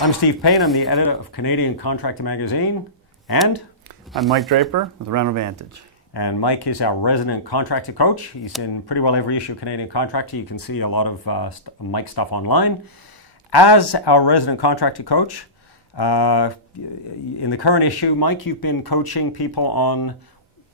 I'm Steve Payne. I'm the editor of Canadian Contractor magazine. And I'm Mike Draper with Rental Vantage. And Mike is our resident contractor coach. He's in pretty well every issue of Canadian Contractor. You can see a lot of Mike stuff online. As our resident contractor coach, in the current issue, Mike, you've been coaching people on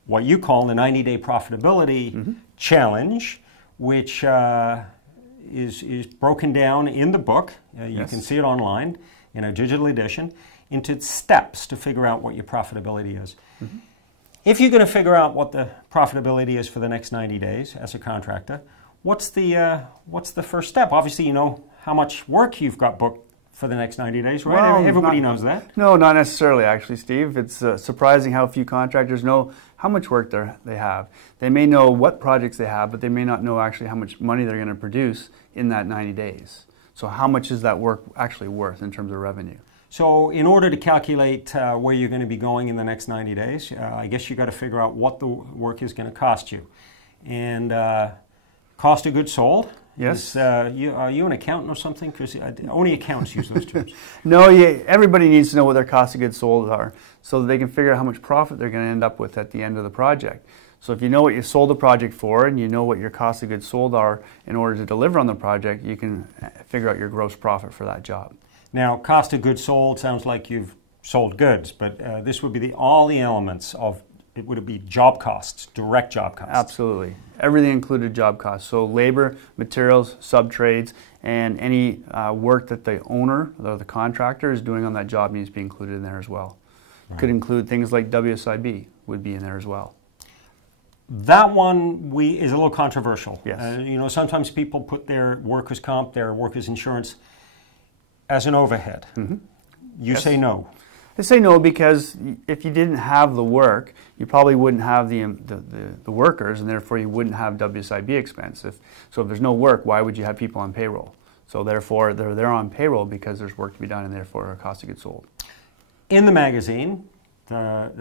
what you call the 90-day profitability challenge, which is broken down in the book. You can see it online in a digital edition into steps to figure out what your profitability is. If you're going to figure out what the profitability is for the next 90 days as a contractor, what's the first step? Obviously, you know how much work you've got booked for the next 90 days, right? Well, everybody knows that. No, not necessarily, actually, Steve. It's surprising how few contractors know how much work they have. They may know what projects they have, but they may not know actually how much money they're going to produce in that 90 days. So how much is that work actually worth in terms of revenue? So in order to calculate where you're going to be going in the next 90 days, I guess you've got to figure out what the work is going to cost you. And cost of goods sold. Yes. Are you an accountant or something? Because only accountants use those terms. No, everybody needs to know what their cost of goods sold are so that they can figure out how much profit they're going to end up with at the end of the project. So if you know what you sold the project for and you know what your cost of goods sold are in order to deliver on the project, you can figure out your gross profit for that job. Now, cost of goods sold sounds like you've sold goods, but this would be all the elements of it. Would it be job costs, direct job costs? Absolutely. Everything included job costs. So labor, materials, sub-trades, and any work that the owner or the contractor is doing on that job needs to be included in there as well. Right. Could include things like WSIB would be in there as well. That one is a little controversial. Yes. You know, sometimes people put their workers' comp, their workers' insurance as an overhead. You say no. I say no because if you didn't have the work, you probably wouldn't have the workers, and therefore you wouldn't have WSIB expense. So if there's no work, why would you have people on payroll? So therefore they're on payroll because there's work to be done, and therefore a cost of goods sold. In the magazine, the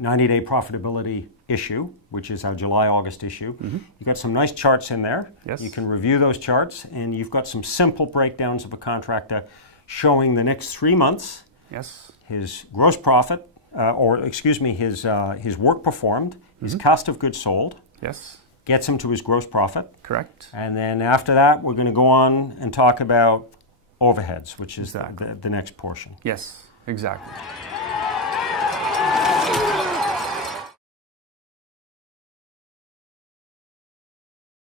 90-day profitability issue, which is our July-August issue, you've got some nice charts in there. Yes. You can review those charts, and you've got some simple breakdowns of a contractor showing the next 3 months. Yes. His gross profit, his work performed, his cost of goods sold. Yes. Gets him to his gross profit. Correct. And then after that, we're going to go on and talk about overheads, which is the next portion. Yes, exactly.